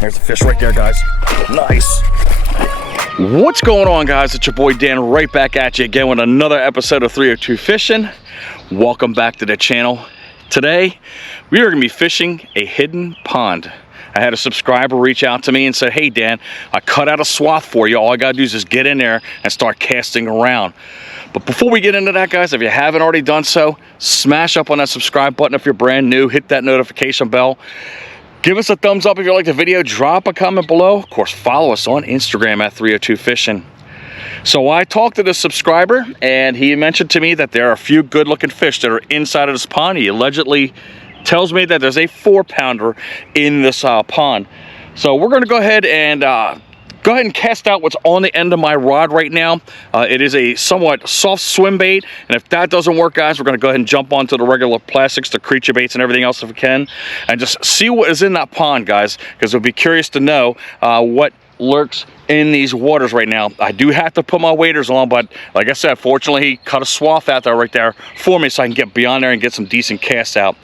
There's a fish right there, guys. Nice. What's going on, guys? It's your boy Dan, right back at you again with another episode of 302 Fishing. Welcome back to the channel. Today, we are going to be fishing a hidden pond. I had a subscriber reach out to me and said, hey Dan, I cut out a swath for you. All I got to do is just get in there and start casting around. But before we get into that, guys, if you haven't already done so, smash up on that subscribe button if you're brand new. Hit that notification bell. Give us a thumbs up if you like the video. Drop a comment below. Of course, follow us on Instagram at 302 Fishing. So I talked to the subscriber, and he mentioned to me that there are a few good-looking fish that are inside of this pond. He allegedly tells me that there's a 4-pounder in this pond. So we're going to go ahead and cast out what's on the end of my rod right now. It is a somewhat soft swim bait, and if that doesn't work, guys, we're going to go ahead and jump onto the regular plastics, the creature baits and everything else if we can, and just see what is in that pond, guys, because we'll be curious to know what lurks in these waters right now. I do have to put my waders on, but like I said, fortunately he cut a swath out there right there for me so I can get beyond there and get some decent casts out.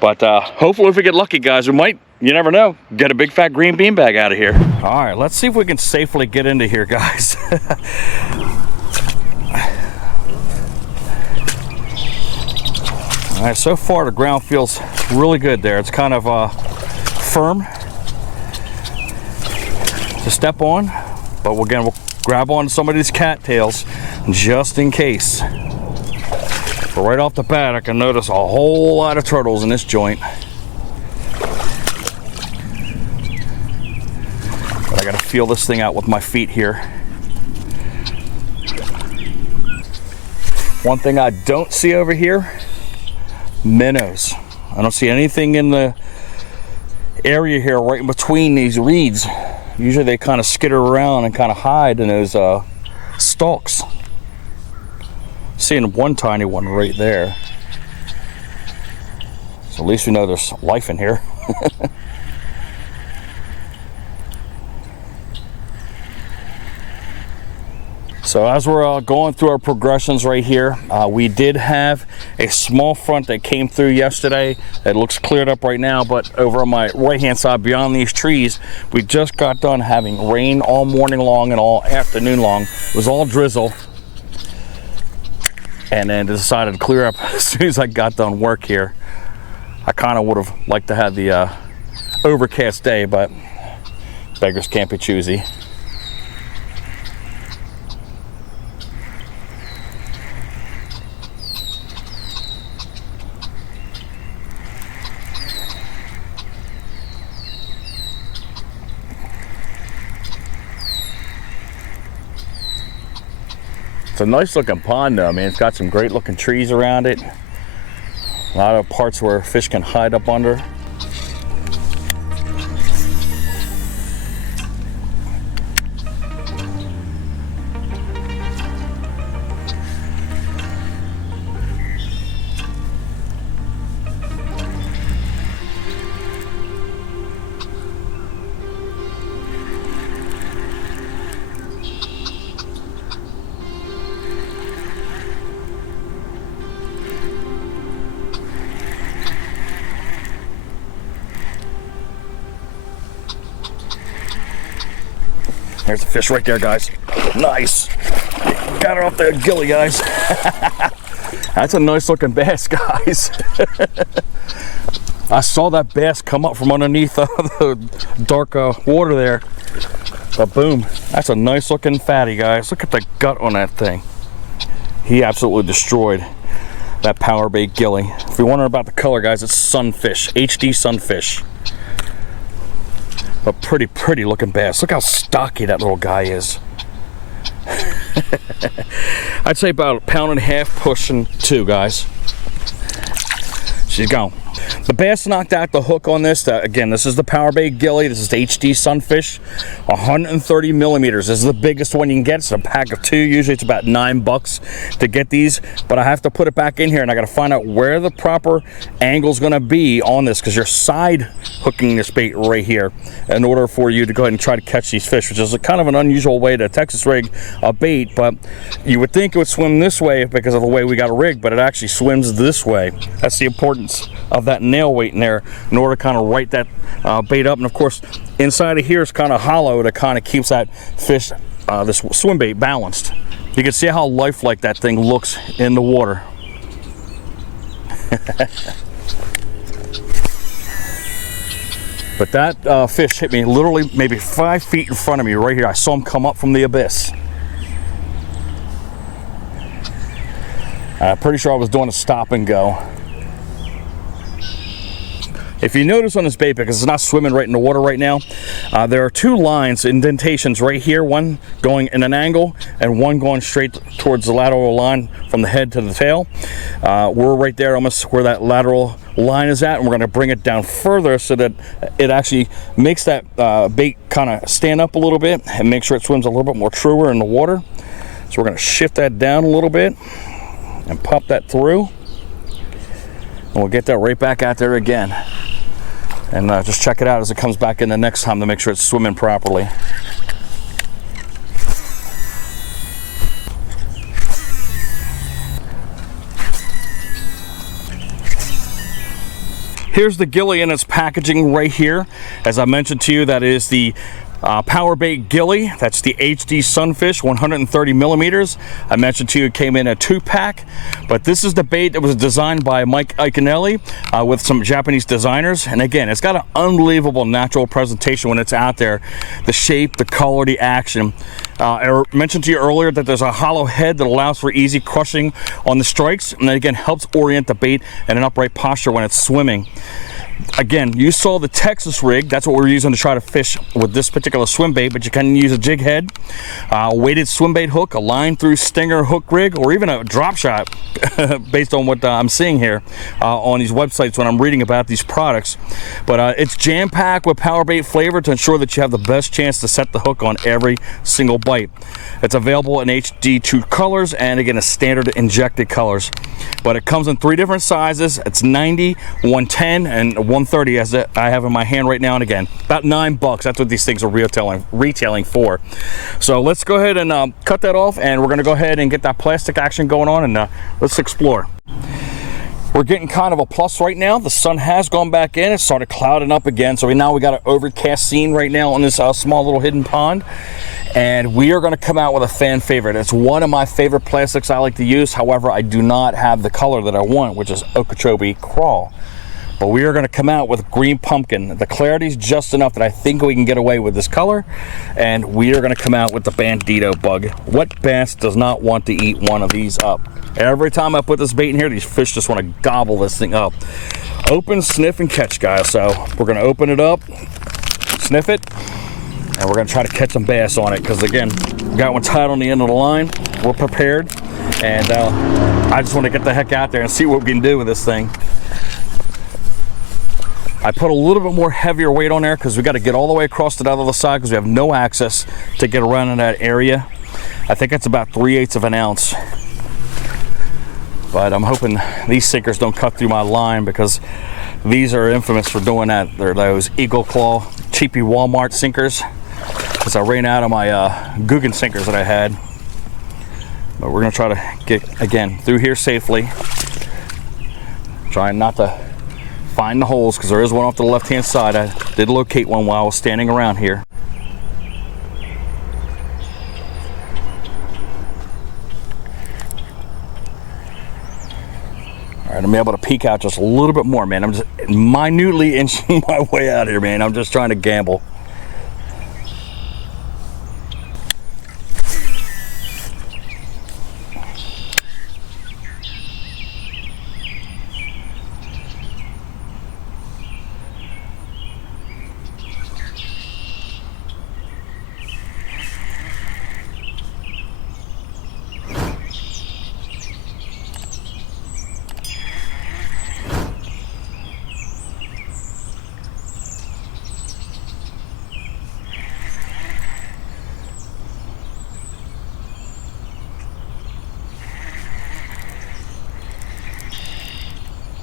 But hopefully if we get lucky, guys, we might, you never know, get a big fat green beanbag out of here. All right, let's see if we can safely get into here, guys. All right, so far the ground feels really good there. It's kind of firm to step on, but again, we'll grab on some of these cattails just in case. But right off the bat, I can notice a whole lot of turtles in this joint. But I gotta feel this thing out with my feet here. One thing I don't see over here, minnows. I don't see anything in the area here right in between these reeds. Usually they kind of skitter around and kind of hide in those stalks. Seeing one tiny one right there. So at least we know there's life in here. So as we're going through our progressions right here, we did have a small front that came through yesterday. It looks cleared up right now, but over on my right hand side beyond these trees, we just got done having rain all morning long and all afternoon long. It was all drizzle. And then decided to clear up as soon as I got done work here. I kind of would have liked to have the overcast day, but beggars can't be choosy. It's a nice looking pond though. I mean, it's got some great looking trees around it. A lot of parts where fish can hide up under. There's a fish right there, guys. Nice. Got her off the Gilly, guys. That's a nice looking bass, guys. I saw that bass come up from underneath the dark water there. But boom, that's a nice looking fatty, guys. Look at the gut on that thing. He absolutely destroyed that PowerBait Gilly. If you're wondering about the color, guys, it's Sunfish, HD Sunfish. A pretty looking bass. Look how stocky that little guy is. I'd say about 1.5 pounds pushing 2, guys. She's gone. The bass knocked out the hook on this. Again, this is the PowerBait Gilly. This is the HD Sunfish. 130 millimeters. This is the biggest one you can get. It's a pack of 2. Usually it's about $9 to get these. But I have to put it back in here, and I got to find out where the proper angle is going to be on this, because you're side hooking this bait right here in order for you to go ahead and try to catch these fish, which is a kind of an unusual way to Texas rig a bait. But you would think it would swim this way because of the way we got a rig, but it actually swims this way. That's the importance of that nail weight in there in order to kind of right that bait up. And of course, inside of here is kind of hollow that kind of keeps that fish, this swim bait, balanced. You can see how lifelike that thing looks in the water. But that fish hit me literally maybe 5 feet in front of me right here. I saw him come up from the abyss. I'm pretty sure I was doing a stop and go. If you notice on this bait, because it's not swimming right in the water right now, there are 2 lines, indentations right here, one going in an angle and one going straight towards the lateral line from the head to the tail. We're right there almost where that lateral line is at, and we're going to bring it down further so that it actually makes that bait kind of stand up a little bit and make sure it swims a little bit more truer in the water. So we're going to shift that down a little bit and pop that through, and we'll get that right back out there again. And just check it out as it comes back in the next time to make sure it's swimming properly. Here's the Gilly in its packaging right here. As I mentioned to you, that is the PowerBait Gilly. That's the HD Sunfish, 130 millimeters. I mentioned to you it came in a 2-pack, but this is the bait that was designed by Mike Iaconelli with some Japanese designers. And again, it's got an unbelievable natural presentation when it's out there. The shape, the color, the action. I mentioned to you earlier that there's a hollow head that allows for easy crushing on the strikes, and that again helps orient the bait in an upright posture when it's swimming. Again, you saw the Texas rig. That's what we're using to try to fish with this particular swim bait, but you can use a jig head, weighted swim bait hook, a line through stinger hook rig, or even a drop shot based on what I'm seeing here on these websites when I'm reading about these products. But it's jam-packed with PowerBait flavor to ensure that you have the best chance to set the hook on every single bite. It's available in HD2 colors and again a standard injected colors, but it comes in 3 different sizes. It's 90, 110, and 130 as I have in my hand right now. And again, about $9. That's what these things are retailing for. So let's go ahead and cut that off, and we're going to go ahead and get that plastic action going on, and let's explore. We're getting kind of a plus right now. The sun has gone back in. It started clouding up again, so now we got an overcast scene right now on this small little hidden pond. And we are going to come out with a fan favorite. It's one of my favorite plastics I like to use. However, I do not have the color that I want, which is Okeechobee Crawl. But we are going to come out with green pumpkin. The clarity is just enough that I think we can get away with this color. And we are going to come out with the Bandito bug. What bass does not want to eat one of these up? Every time I put this bait in here, these fish just want to gobble this thing up. Open, sniff, and catch, guys. So we're going to open it up, sniff it, and we're going to try to catch some bass on it. Because again, we got one tied on the end of the line. We're prepared. And I just want to get the heck out there and see what we can do with this thing. I put a little bit more heavier weight on there because we got to get all the way across to the other side because we have no access to get around in that area. I think it's about 3/8 of an ounce. But I'm hoping these sinkers don't cut through my line because these are infamous for doing that. They're those Eagle Claw cheapy Walmart sinkers because I ran out of my Googan sinkers that I had. But we're going to try to get, again, through here safely. Trying not to find the holes because there is one off to the left-hand side. I did locate one while I was standing around here. All right, I'm able to peek out just a little bit more, man. I'm just minutely inching my way out here, man. I'm just trying to gamble.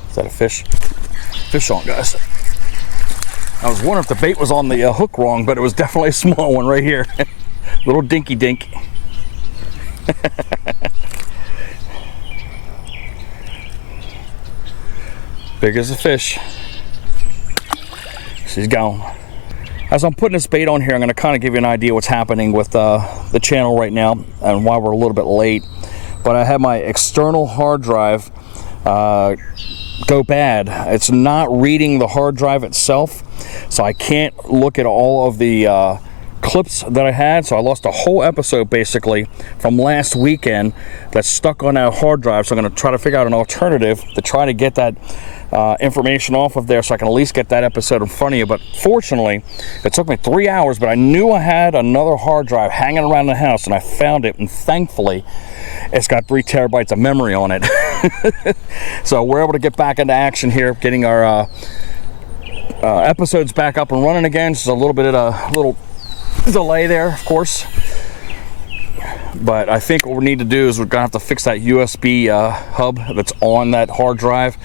Is that a fish? Fish on, guys. I was wondering if the bait was on the hook wrong, but it was definitely a small one right here. Little dinky dink. Big as a fish. She's gone. As I'm putting this bait on here, I'm going to kind of give you an idea what's happening with the channel right now and why we're a little bit late. But I had my external hard drive go bad. It's not reading the hard drive itself, so I can't look at all of the clips that I had. So I lost a whole episode basically from last weekend that's stuck on that hard drive. So I'm going to try to figure out an alternative to try to get that information off of there so I can at least get that episode in front of you. But fortunately, it took me 3 hours, but I knew I had another hard drive hanging around the house, and I found it, and thankfully it's got 3 terabytes of memory on it. So we're able to get back into action here, getting our episodes back up and running again. Just a little bit of a little delay there, of course. But I think what we need to do is we're gonna have to fix that USB hub that's on that hard drive,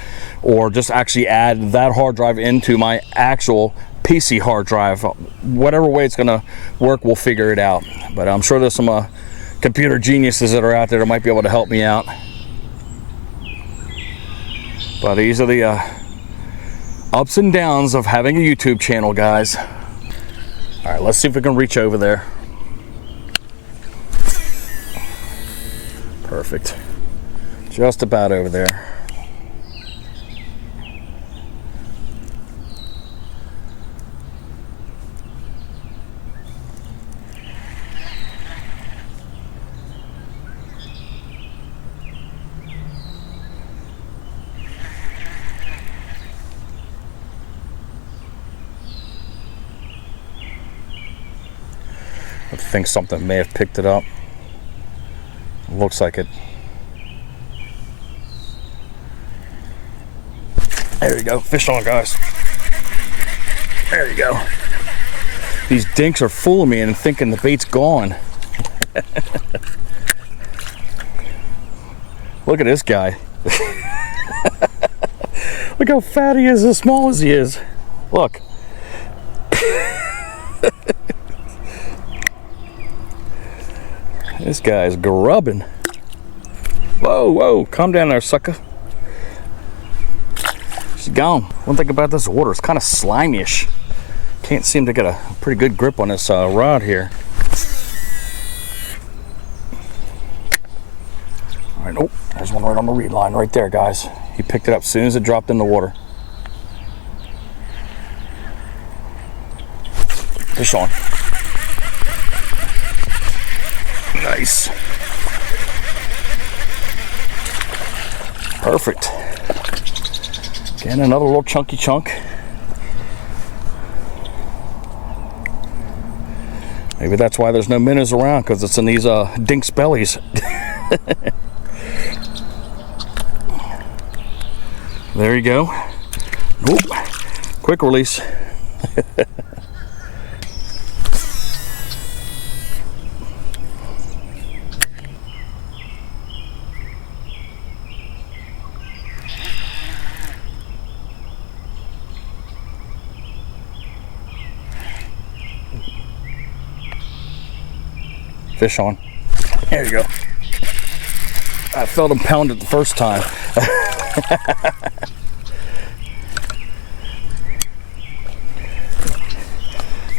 or just actually add that hard drive into my actual PC hard drive. Whatever way it's gonna work, we'll figure it out. But I'm sure there's some computer geniuses that are out there that might be able to help me out. But these are the ups and downs of having a YouTube channel, guys. All right, let's see if we can reach over there. Perfect. Just about over there. I think something may have picked it up. Looks like it. There you go. Fish on, guys. There you go. These dinks are fooling me and thinking the bait's gone. Look at this guy. Look how fat he is, as small as he is. Look. This guy's grubbing. Whoa, whoa, calm down there, sucker. She's gone. One thing about this water, it's kind of slimy-ish. Can't seem to get a pretty good grip on this rod here. All right, oh, there's one right on the reed line right there, guys. He picked it up as soon as it dropped in the water. Fish on. Nice. Perfect. Again, another little chunky chunk. Maybe that's why there's no minnows around, because it's in these dinks bellies. There you go. Oop. Quick release. Fish on. There you go. I felt him pound it the first time.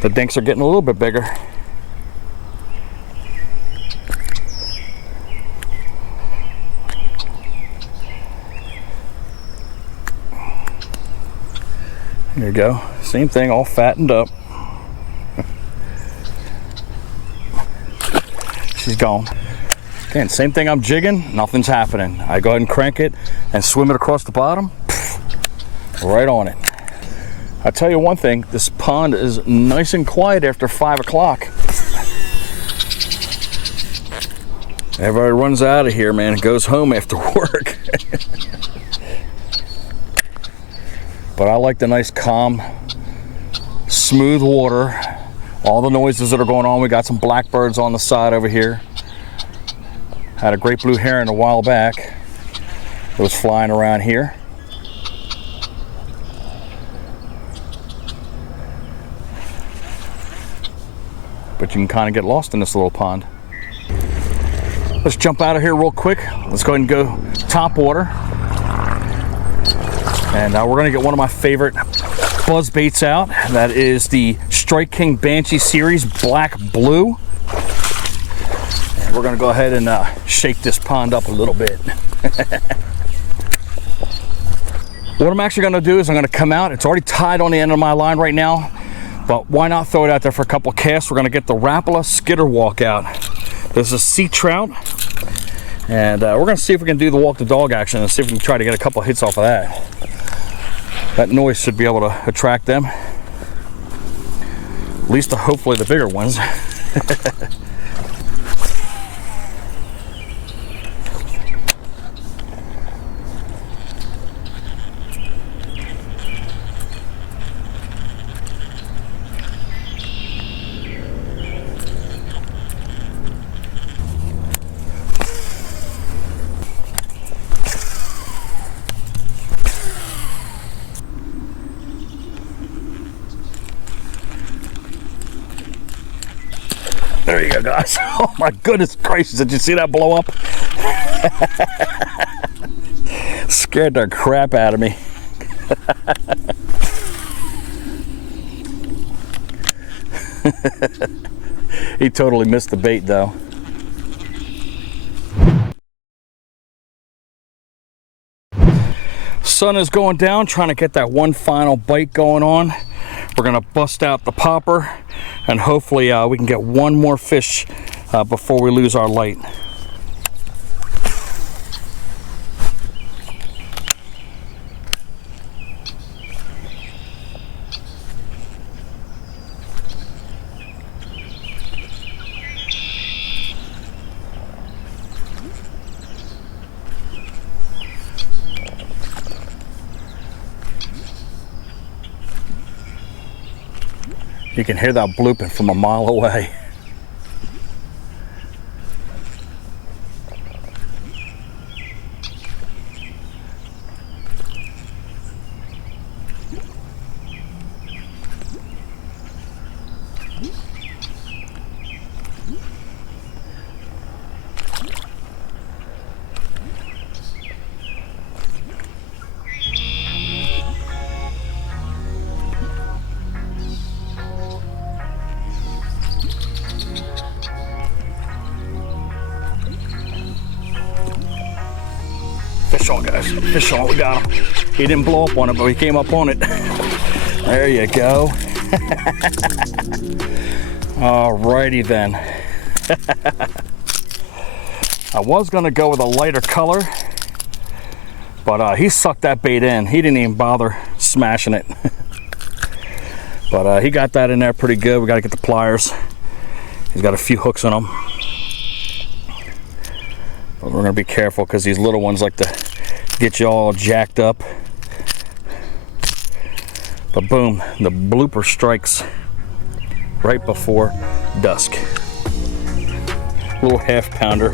The dinks are getting a little bit bigger. There you go. Same thing, all fattened up. She's gone. Again, same thing, I'm jigging, nothing's happening. I go ahead and crank it and swim it across the bottom, right on it. I'll tell you one thing, this pond is nice and quiet after 5 o'clock. Everybody runs out of here, man, and goes home after work. But I like the nice, calm, smooth water. All the noises that are going on. We got some blackbirds on the side over here. Had a great blue heron a while back. It was flying around here. But you can kind of get lost in this little pond. Let's jump out of here real quick. Let's go ahead and go top water. And we're gonna get one of my favorite buzz baits out. That is the Strike King Banshee series Black Blue. And we're gonna go ahead and shake this pond up a little bit. What I'm actually gonna do is I'm gonna come out. It's already tied on the end of my line right now, but why not throw it out there for a couple casts? We're gonna get the Rapala Skitter walk out. This is sea trout, and we're gonna see if we can do the walk the dog action and see if we can try to get a couple hits off of that. That noise should be able to attract them, at least hopefully the bigger ones. There you go, guys. Oh my goodness gracious, did you see that blow up? Scared the crap out of me. He totally missed the bait though. Sun is going down, trying to get that one final bite going on. We're gonna bust out the popper and hopefully we can get one more fish before we lose our light. You can hear that blooping from a mile away. Fish on, guys. Fish on. We got him. He didn't blow up on it, but he came up on it. There you go. Alrighty then. I was going to go with a lighter color, but he sucked that bait in. He didn't even bother smashing it. But he got that in there pretty good. We got to get the pliers. He's got a few hooks on him. But we're going to be careful because these little ones like to get you all jacked up. But boom, the blooper strikes right before dusk. Little half pounder.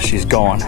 She's gone.